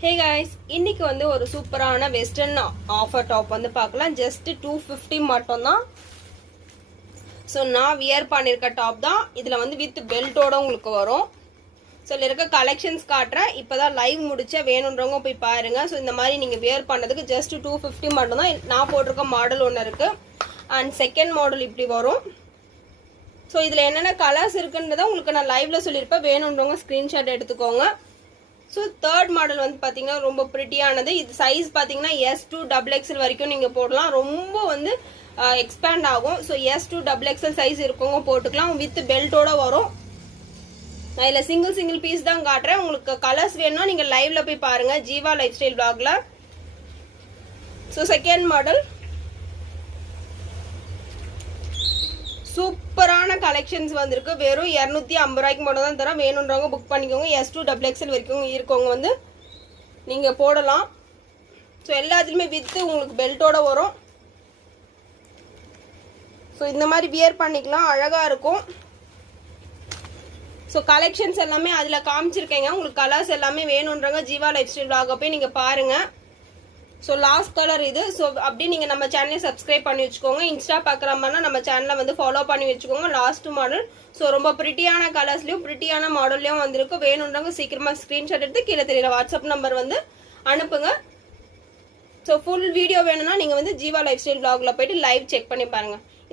Hey guys, இன்னைக்கு வந்து ஒரு சூப்பரான வெஸ்டர்ன் ஆஃபர் டாப் வந்து பார்க்கலாம். ஜஸ்ட் 250 மட்டும் தான். ஸோ நான் வியர் பண்ணியிருக்க டாப் தான். இதில் வந்து வித் பெல்ட்டோட உங்களுக்கு வரும். ஸோ இதில் இருக்க கலெக்ஷன்ஸ் காட்டுறேன். இப்போ தான் லைவ் முடிச்சா வேணுன்றவங்க போய் பாருங்க. ஸோ இந்த மாதிரி நீங்கள் வியர் பண்ணதுக்கு ஜஸ்ட் 250 மட்டும் தான். நான் போட்டிருக்க மாடல் ஒன்று இருக்கு. அண்ட் செகண்ட் மாடல் இப்படி வரும். ஸோ இதில் என்னென்ன கலர்ஸ் இருக்குன்றதை உங்களுக்கு நான் லைவ்ல சொல்லியிருப்பேன். வேணுன்றவங்க ஸ்க்ரீன்ஷாட் எடுத்துக்கோங்க. ஸோ தேர்ட் மாடல் வந்து பார்த்தீங்கன்னா ரொம்ப பிரிட்டியானது. இது சைஸ் பார்த்தீங்கன்னா S2 XXL வரைக்கும் நீங்கள் போடலாம். ரொம்ப வந்து எக்ஸ்பேண்ட் ஆகும். ஸோ S2 XXL சைஸ் இருக்கவங்க போட்டுக்கலாம். வித் பெல்ட்டோட வரும். நான் இதில் சிங்கிள் பீஸ் தான் காட்டுறேன். உங்களுக்கு கலர்ஸ் வேணும்னா நீங்கள் லைவ்ல போய் பாருங்க ஜீவா லைஃப் ஸ்டைல் பிளாக்ல. ஸோ செகண்ட் மாடல் சூப்பரான கலெக்ஷன்ஸ் வந்திருக்கு. வெறும் 250 ரூபாய்க்கு மட்டும் தான் தரோம். வேணுன்றவங்க புக் பண்ணிக்கோங்க. S2 XXL வரைக்கும் இருக்கவங்க வந்து நீங்க போடலாம். ஸோ எல்லாத்துலயுமே வித்து உங்களுக்கு பெல்ட்டோட வரும். ஸோ இந்த மாதிரி வியர் பண்ணிக்கலாம், அழகா இருக்கும். ஸோ கலெக்ஷன்ஸ் எல்லாமே அதுல காமிச்சிருக்கேங்க. உங்களுக்கு கலர்ஸ் எல்லாமே வேணுன்றவங்க ஜீவா லைஃப் ஸ்டைல் பிளாக போய் நீங்க பாருங்க. ஸோ லாஸ்ட் கலர் இது. ஸோ அப்படி நீங்கள் நம்ம சேனலை சப்ஸ்கிரைப் பண்ணி வச்சுக்கோங்க. இன்ஸ்டா பார்க்குற மாதிரினா நம்ம சேனலை வந்து ஃபாலோ பண்ணி வச்சுக்கோங்க. Last model. ஸோ ரொம்ப பிரிட்டியான கலர்ஸ்லையும் பிரிட்டியான மாடல்லையும் வந்திருக்கு. வேணுன்றவங்க சீக்கிரமாக ஸ்க்ரீன்ஷாட் எடுத்து கீழே தெரியல வாட்ஸ்அப் நம்பர் வந்து அனுப்புங்க. ஸோ ஃபுல் வீடியோ வேணும்னா நீங்கள் வந்து ஜீவா லைஃப் ஸ்டைல் பிளாக்ல போயிட்டு லைவ் செக் பண்ணி பாருங்கள்.